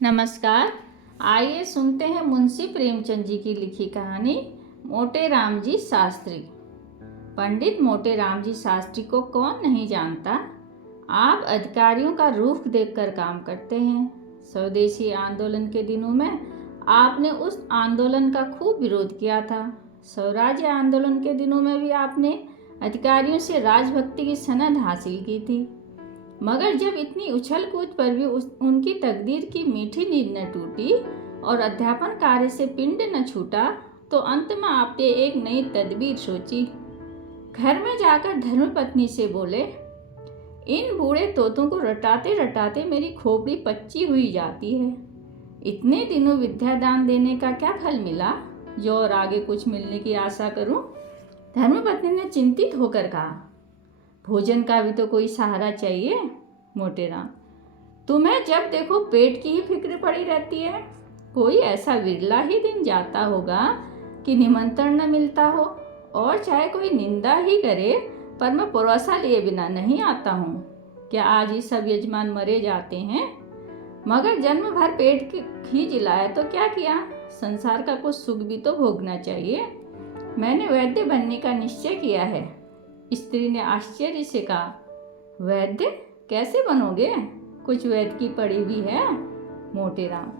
नमस्कार। आइए सुनते हैं मुंशी प्रेमचंद जी की लिखी कहानी मोटे राम जी शास्त्री। पंडित मोटे राम जी शास्त्री को कौन नहीं जानता। आप अधिकारियों का रुख देखकर काम करते हैं। स्वदेशी आंदोलन के दिनों में आपने उस आंदोलन का खूब विरोध किया था। स्वराज्य आंदोलन के दिनों में भी आपने अधिकारियों से राजभक्ति की सनद हासिल की थी। मगर जब इतनी उछल कूद पर भी उनकी तकदीर की मीठी नींद न टूटी और अध्यापन कार्य से पिंड न छूटा, तो अंत में आपने एक नई तदबीर सोची। घर में जाकर धर्मपत्नी से बोले, इन बूढ़े तोतों को रटाते रटाते मेरी खोपड़ी पच्ची हुई जाती है। इतने दिनों विद्यादान देने का क्या फल मिला, जो और आगे कुछ मिलने की आशा करूं? धर्मपत्नी ने चिंतित होकर कहा, भोजन का भी तो कोई सहारा चाहिए। मोटे राम, तुम्हें जब देखो पेट की ही फिक्र पड़ी रहती है। कोई ऐसा विरला ही दिन जाता होगा कि निमंत्रण न मिलता हो, और चाहे कोई निंदा ही करे, पर मैं परोसा लिए बिना नहीं आता हूँ। क्या आज ही सब यजमान मरे जाते हैं? मगर जन्म भर पेट ही जिलाया तो क्या किया? संसार का कुछ सुख भी तो भोगना चाहिए। मैंने वैद्य बनने का निश्चय किया है। स्त्री ने आश्चर्य से कहा, वैद्य कैसे बनोगे? कुछ वैद्य की पढ़ी भी है? मोटे राम,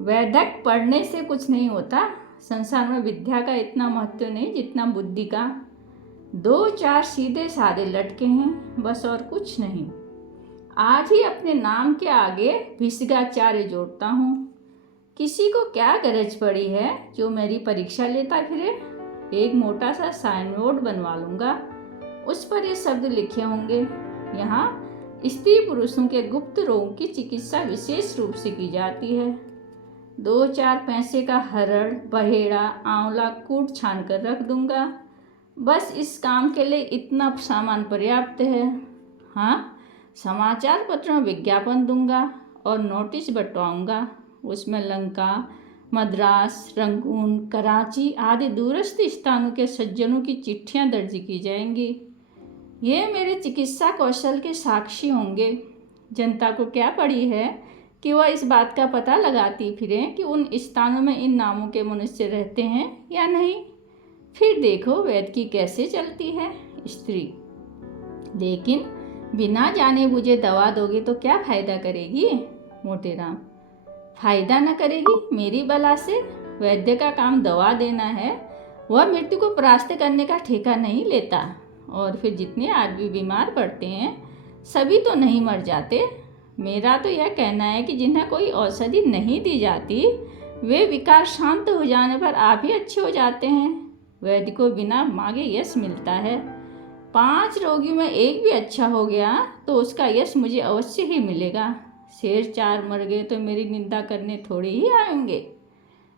वैदक पढ़ने से कुछ नहीं होता। संसार में विद्या का इतना महत्व नहीं जितना बुद्धि का। 2-4 सीधे साधे लटके हैं, बस और कुछ नहीं। आज ही अपने नाम के आगे भिषगाचार्य जोड़ता हूँ। किसी को क्या गरज पड़ी है जो मेरी परीक्षा लेता फिरे? एक मोटा सा साइनबोर्ड बनवा लूँगा, उस पर ये शब्द लिखे होंगे, यहाँ स्त्री पुरुषों के गुप्त रोगों की चिकित्सा विशेष रूप से की जाती है। 2-4 पैसे का हरड़, बहेड़ा, आंवला कूट छान कर रख दूंगा। बस इस काम के लिए इतना सामान पर्याप्त है। हाँ, समाचार पत्र में विज्ञापन दूंगा और नोटिस बंटवाऊंगा। उसमें लंका, मद्रास, रंगून, कराची आदि दूरस्थ स्थानों के सज्जनों की चिट्ठियां दर्ज की जाएंगी। ये मेरे चिकित्सा कौशल के साक्षी होंगे। जनता को क्या पड़ी है कि वह इस बात का पता लगाती फिरे कि उन स्थानों में इन नामों के मनुष्य रहते हैं या नहीं। फिर देखो वैद्य की कैसे चलती है स्त्री। लेकिन बिना जाने बुझे दवा दोगे तो क्या फायदा करेगी? मोटे राम, फायदा न करेगी मेरी बला से। वैद्य का काम दवा देना है, वह मृत्यु को परास्त करने का ठेका नहीं लेता। और फिर जितने आदमी बीमार पड़ते हैं सभी तो नहीं मर जाते। मेरा तो यह कहना है कि जिन्हें कोई औषधि नहीं दी जाती, वे विकार शांत हो जाने पर आप ही अच्छे हो जाते हैं। वैद्य को बिना मांगे यश मिलता है। 5 रोगियों में एक भी अच्छा हो गया तो उसका यश मुझे अवश्य ही मिलेगा। शेर 4 मर गए तो मेरी निंदा करने थोड़ी ही आएंगे।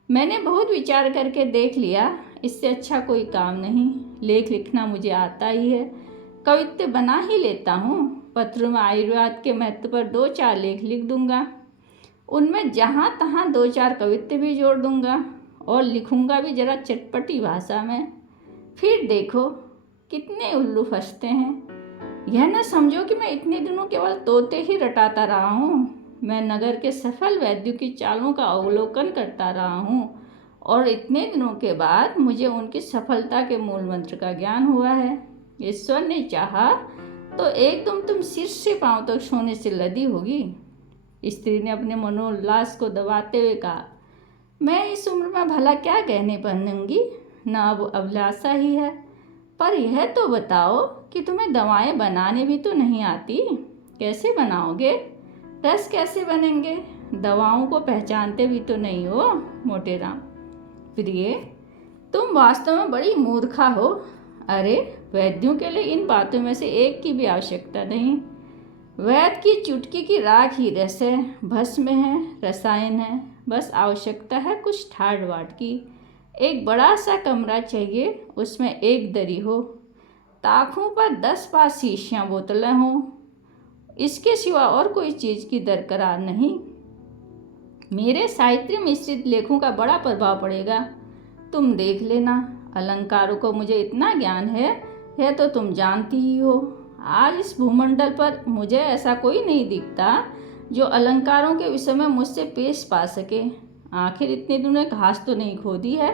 मैंने बहुत विचार करके देख लिया, इससे अच्छा कोई काम नहीं। लेख लिखना मुझे आता ही है, कवित्व बना ही लेता हूँ। पत्रों में आयुर्वेद के महत्व पर 2-4 लेख लिख दूंगा। उनमें जहाँ तहाँ 2-4 कवित्व भी जोड़ दूंगा और लिखूंगा भी जरा चटपटी भाषा में। फिर देखो कितने उल्लू फंसते हैं। यह न समझो कि मैं इतने दिनों केवल तोते ही रटाता रहा हूँ। मैं नगर के सफल वैद्यों की चालों का अवलोकन करता रहा हूँ, और इतने दिनों के बाद मुझे उनकी सफलता के मूल मंत्र का ज्ञान हुआ है। ईश्वर ने चाहा तो एकदम तुम सिर से पांव तक सोने से लदी होगी। स्त्री ने अपने मनोल्लास को दबाते हुए कहा, मैं इस उम्र में भला क्या गहने पहनूंगी, न अब अभिलाषा ही है। पर यह तो बताओ कि तुम्हें दवाएं बनाने भी तो नहीं आती। कैसे बनाओगे? रस कैसे बनेंगे? दवाओं को पहचानते भी तो नहीं हो। मोटे राम, प्रिय, तुम वास्तव में बड़ी मूर्खा हो। अरे, वैद्यों के लिए इन बातों में से एक की भी आवश्यकता नहीं। वैद्य की चुटकी की राख ही रस है, भस्म है, रसायन है। बस आवश्यकता है कुछ ठाड़ वाट की। एक बड़ा सा कमरा चाहिए, उसमें एक दरी हो, ताकों पर 10-5 शीशियाँ बोतलें हों। इसके सिवा और कोई चीज़ की दरकार नहीं। मेरे साहित्य मिश्रित लेखों का बड़ा प्रभाव पड़ेगा, तुम देख लेना। अलंकारों को मुझे इतना ज्ञान है, यह तो तुम जानती ही हो। आज इस भूमंडल पर मुझे ऐसा कोई नहीं दिखता जो अलंकारों के विषय में मुझसे पेश पा सके। आखिर इतने दिनों ने घास तो नहीं खोदी है।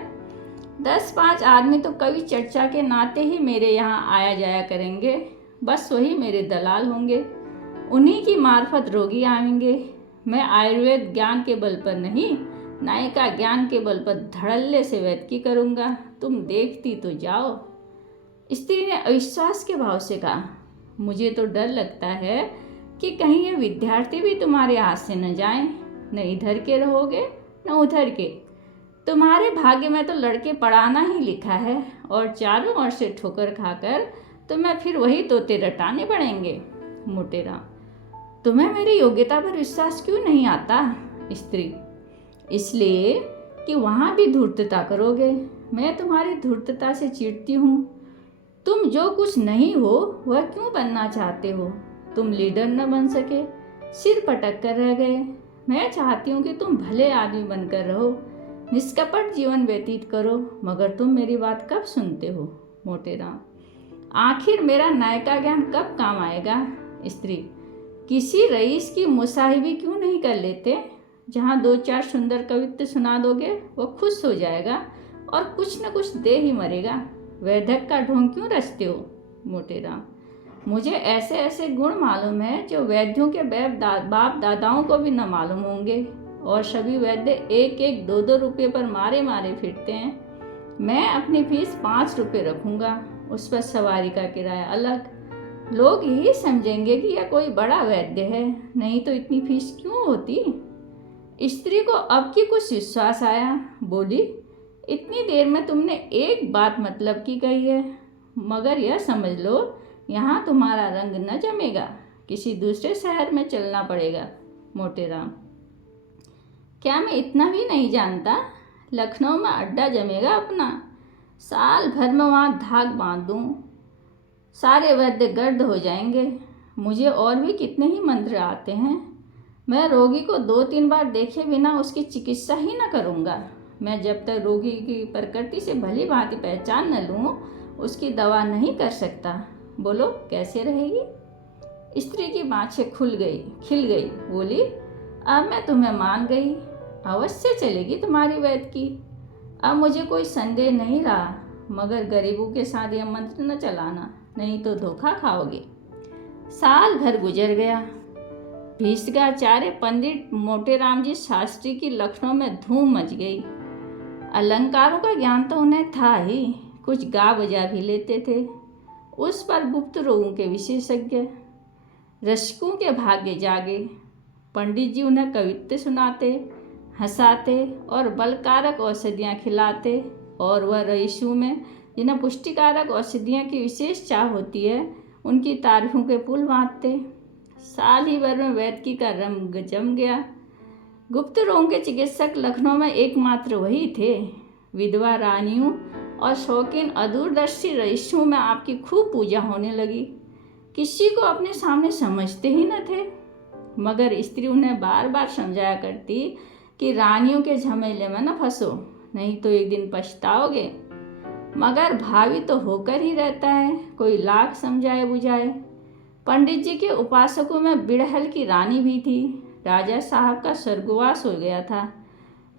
10-5 आदमी तो कवि चर्चा के नाते ही मेरे यहाँ आया जाया करेंगे, बस वही मेरे दलाल होंगे। उन्हीं की मार्फत रोगी आएंगे। मैं आयुर्वेद ज्ञान के बल पर नहीं, नायिका ज्ञान के बल पर धड़ल्ले से वैद्य करूँगा। तुम देखती तो जाओ। स्त्री ने अविश्वास के भाव से कहा, मुझे तो डर लगता है कि कहीं ये विद्यार्थी भी तुम्हारे हाथ से न जाएं। न इधर के रहोगे न उधर के। तुम्हारे भाग्य में तो लड़के पढ़ाना ही लिखा है, और चारों ओर से ठोकर खाकर तुम्हें फिर वही तोते रटाने पड़ेंगे। मोटेराम, तुम्हें मेरी योग्यता पर विश्वास क्यों नहीं आता? स्त्री, इसलिए कि वहाँ भी धूर्तता करोगे। मैं तुम्हारी धूर्तता से चिढ़ती हूँ। तुम जो कुछ नहीं हो वह क्यों बनना चाहते हो? तुम लीडर न बन सके, सिर पटक कर रह गए। मैं चाहती हूँ कि तुम भले आदमी बनकर रहो, निष्कपट जीवन व्यतीत करो, मगर तुम मेरी बात कब सुनते हो? मोटेराम, आखिर मेरा नायिका ज्ञान कब काम आएगा? स्त्री, किसी रईस की मुसाहिबी क्यों नहीं कर लेते? जहाँ 2-4 सुंदर कवित्व सुना दोगे वो खुश हो जाएगा और कुछ न कुछ दे ही मरेगा। वैधक का ढोंग क्यों रचते हो? मोटेराम, मुझे ऐसे ऐसे गुण मालूम है जो वैद्यों के बाप दादाओं को भी न मालूम होंगे, और सभी वैद्य 1-1, 2-2 रुपये पर मारे मारे फिरते हैं। मैं अपनी फीस 5 रुपये रखूँगा, उस पर सवारी का किराया अलग। लोग यही समझेंगे कि यह कोई बड़ा वैद्य है, नहीं तो इतनी फीस क्यों होती? स्त्री को अब की कुछ विश्वास आया, बोली, इतनी देर में तुमने एक बात मतलब की कही है, मगर यह समझ लो यहाँ तुम्हारा रंग न जमेगा, किसी दूसरे शहर में चलना पड़ेगा। मोटेराम, क्या मैं इतना भी नहीं जानता? लखनऊ में अड्डा जमेगा अपना, साल भर में वहाँ धाक बांध दूँ, सारे वैद्य गर्द हो जाएंगे। मुझे और भी कितने ही मंत्र आते हैं। मैं रोगी को 2-3 बार देखे बिना उसकी चिकित्सा ही न करूँगा। मैं जब तक रोगी की प्रकृति से भली भांति पहचान न लूँ, उसकी दवा नहीं कर सकता। बोलो कैसे रहेगी? स्त्री की बाँछें खिल गई। बोली, अब मैं तुम्हें मान गई, अवश्य चलेगी तुम्हारी वैद्य की। अब मुझे कोई संदेह नहीं रहा, मगर गरीबों के साथ यह मंत्र न चलाना, नहीं तो धोखा खाओगे। साल भर गुजर गया। भीष्माचार्य पंडित मोटेराम जी शास्त्री की लखनऊ में धूम मच गई। अलंकारों का ज्ञान तो उन्हें था ही, कुछ गा बजा भी लेते थे। उस पर गुप्त रोगों के विशेषज्ञ, रसिकों के भाग्य जागे। पंडित जी उन्हें कवित्व सुनाते, हंसाते और बलकारक औषधियाँ खिलाते, और वह रईसों में जिन्हें पुष्टिकारक औषधियों की विशेष चाह होती है, उनकी तारीफों के पुल बांधते। साल ही भर में वैद्य का रंग जम गया। गुप्त रोगों के चिकित्सक लखनऊ में एकमात्र वही थे। विधवा रानियों और शौकीन अदूरदर्शी रईसों में आपकी खूब पूजा होने लगी। किसी को अपने सामने समझते ही न थे, मगर स्त्री उन्हें बार बार समझाया करती कि रानियों के झमेले में न फंसो, नहीं तो एक दिन पछताओगे। मगर भावी तो होकर ही रहता है, कोई लाख समझाए बुझाए। पंडित जी के उपासकों में बिड़हल की रानी भी थी। राजा साहब का स्वर्गवास हो गया था।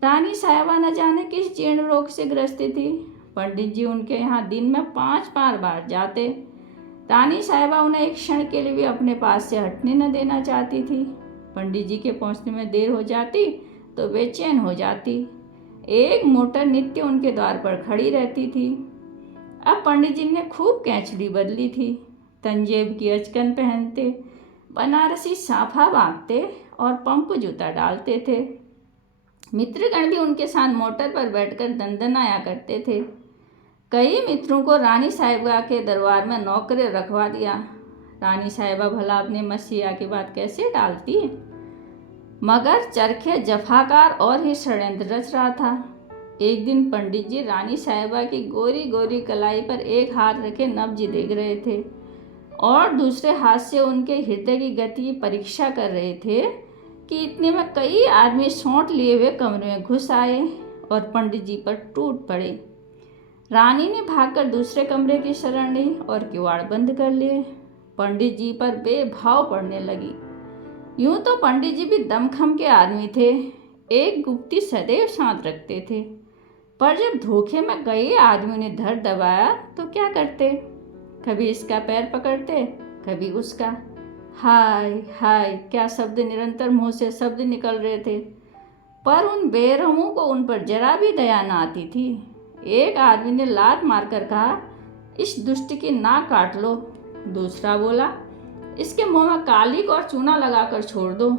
रानी साहिबा न जाने किस जीर्ण रोग से ग्रस्त थी। पंडित जी उनके यहाँ दिन में 5-5 बार जाते। रानी साहिबा उन्हें एक क्षण के लिए भी अपने पास से हटने न देना चाहती थी। पंडित जी के पहुँचने में देर हो जाती तो बेचैन हो जाती। एक मोटर नित्य उनके द्वार पर खड़ी रहती थी। अब पंडित जी ने खूब कैंचड़ी बदली थी, तंजेब की अचकन पहनते, बनारसी साफा बांधते और पंप जूता डालते थे। मित्रगण भी उनके साथ मोटर पर बैठकर दंदनाया करते थे। कई मित्रों को रानी साहिबा के दरबार में नौकरी रखवा दिया। रानी साहिबा भला अपने मसीहा की बात कैसे टालती, मगर चरखे जफाकार और ही षड्यंत्र रच रहा था। एक दिन पंडित जी रानी साहिबा की गोरी गोरी कलाई पर एक हाथ रखे नब्ज देख रहे थे और दूसरे हाथ से उनके हृदय की गति की परीक्षा कर रहे थे कि इतने में कई आदमी सौंठ लिए हुए कमरे में घुस आए और पंडित जी पर टूट पड़े। रानी ने भागकर दूसरे कमरे की शरण ली और किवाड़ बंद कर लिए। पंडित जी पर बेभाव पड़ने लगी। यूं तो पंडित जी भी दमखम के आदमी थे, एक गुप्ती सदैव साथ रखते थे, पर जब धोखे में गए आदमी ने धर दबाया तो क्या करते? कभी इसका पैर पकड़ते, कभी उसका। हाय हाय, क्या शब्द, निरंतर मुंह से शब्द निकल रहे थे, पर उन बेरहमों को उन पर जरा भी दया न आती थी। एक आदमी ने लात मारकर कहा, इस दुष्ट की नाक काट लो। दूसरा बोला, इसके मुंह में कालिक और चूना लगाकर छोड़ दो।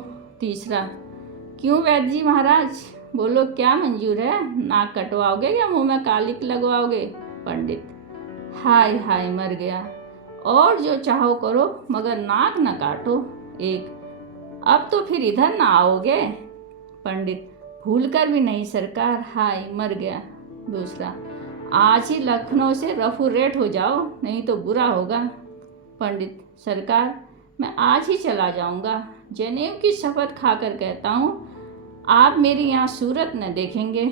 तीसरा, क्यों वैद्य जी महाराज, बोलो क्या मंजूर है? नाक कटवाओगे या मुंह में कालिक लगवाओगे? पंडित, हाय हाय, मर गया। और जो चाहो करो, मगर नाक न काटो। एक, अब तो फिर इधर ना आओगे? पंडित, भूल कर भी नहीं सरकार, हाय मर गया। दूसरा, आज ही लखनऊ से रफू रेट हो जाओ, नहीं तो बुरा होगा। पंडित, सरकार मैं आज ही चला जाऊंगा, जनेऊ की शपथ खाकर कहता हूँ, आप मेरी यहाँ सूरत न देखेंगे।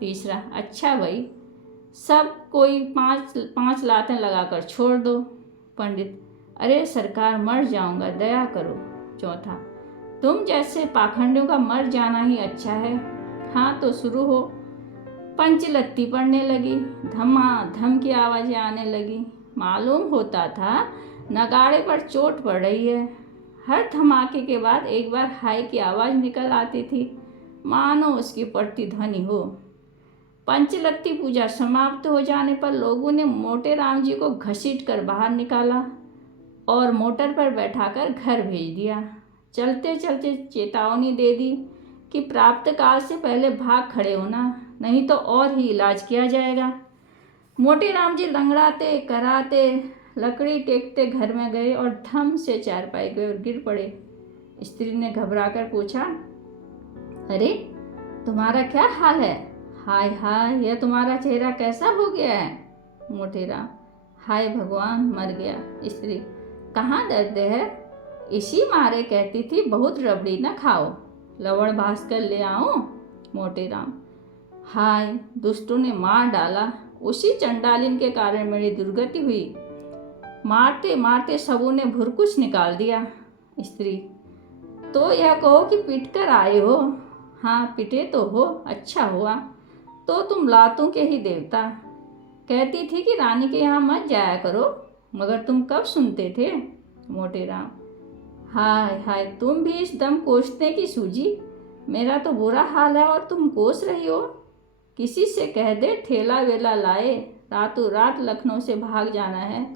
तीसरा, अच्छा भाई, सब कोई पाँच लातें लगाकर छोड़ दो। पंडित, अरे सरकार मर जाऊंगा, दया करो। चौथा, तुम जैसे पाखंडियों का मर जाना ही अच्छा है। हाँ तो शुरू हो। पंचलत्ती पड़ने लगी, धमाधम की आवाज़ें आने लगी। मालूम होता था नगाड़े पर चोट पड़ रही है। हर धमाके के बाद एक बार हाय की आवाज़ निकल आती थी, मानो उसकी पड़ती ध्वनि हो। पंचलत्ती पूजा समाप्त हो जाने पर लोगों ने मोटे राम जी को घसीट कर बाहर निकाला और मोटर पर बैठाकर घर भेज दिया। चलते चलते चेतावनी दे दी कि प्राप्त काल से पहले भाग खड़े होना, नहीं तो और ही इलाज किया जाएगा। मोटे राम जी लंगड़ाते कराते लकड़ी टेकते घर में गए और धम से चारपाई गए और गिर पड़े। स्त्री ने घबराकर पूछा, अरे तुम्हारा क्या हाल है? हाय हाय, यह तुम्हारा चेहरा कैसा हो गया है? मोटे राम, हाय भगवान, मर गया। स्त्री, कहाँ दर्द है? इसी मारे कहती थी बहुत रबड़ी न खाओ, लवण भास कर ले आऊं? मोटे राम, हाय दुष्टों ने मार डाला, उसी चंडालिन के कारण मेरी दुर्गति हुई, मारते मारते सबों ने भुरकुस निकाल दिया। स्त्री, तो यह कहो कि पिट कर आए हो? हाँ पिटे तो हो, अच्छा हुआ, तो तुम लातों के ही देवता। कहती थी कि रानी के यहाँ मत जाया करो, मगर तुम कब सुनते थे? मोटे राम, हाय हाय, तुम भी इस दम कोसने की सूझी, मेरा तो बुरा हाल है और तुम कोस रही हो। किसी से कह दे ठेला वेला लाए, रातों रात लखनऊ से भाग जाना है,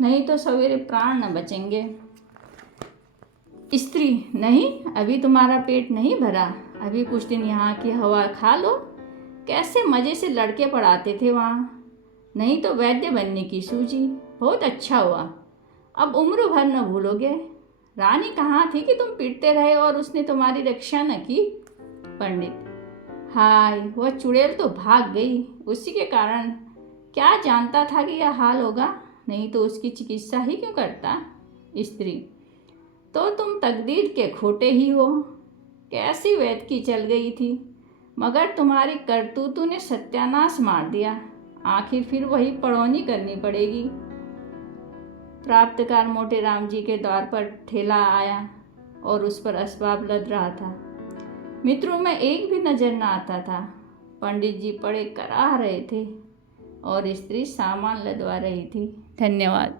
नहीं तो सवेरे प्राण न बचेंगे। स्त्री, नहीं अभी तुम्हारा पेट नहीं भरा, अभी कुछ दिन यहाँ की हवा खा लो। कैसे मज़े से लड़के पढ़ाते थे वहाँ, नहीं तो वैद्य बनने की सूझी, बहुत अच्छा हुआ, अब उम्र भर न भूलोगे। रानी कहाँ थी कि तुम पीटते रहे और उसने तुम्हारी रक्षा न की? पंडित, हाय वह चुड़ैल तो भाग गई, उसी के कारण। क्या जानता था कि यह हाल होगा, नहीं तो उसकी चिकित्सा ही क्यों करता। स्त्री, तो तुम तकदीर के खोटे ही हो, कैसी वैद की चल गई थी, मगर तुम्हारी करतूतों ने सत्यानाश मार दिया, आखिर फिर वही पड़ौनी करनी पड़ेगी। प्राप्तकार मोटे राम जी के द्वार पर ठेला आया और उस पर असबाब लद रहा था। मित्रों में एक भी नजर न आता था। पंडित जी पड़े कराह रहे थे और स्त्री सामान लदवा रही थी। धन्यवाद।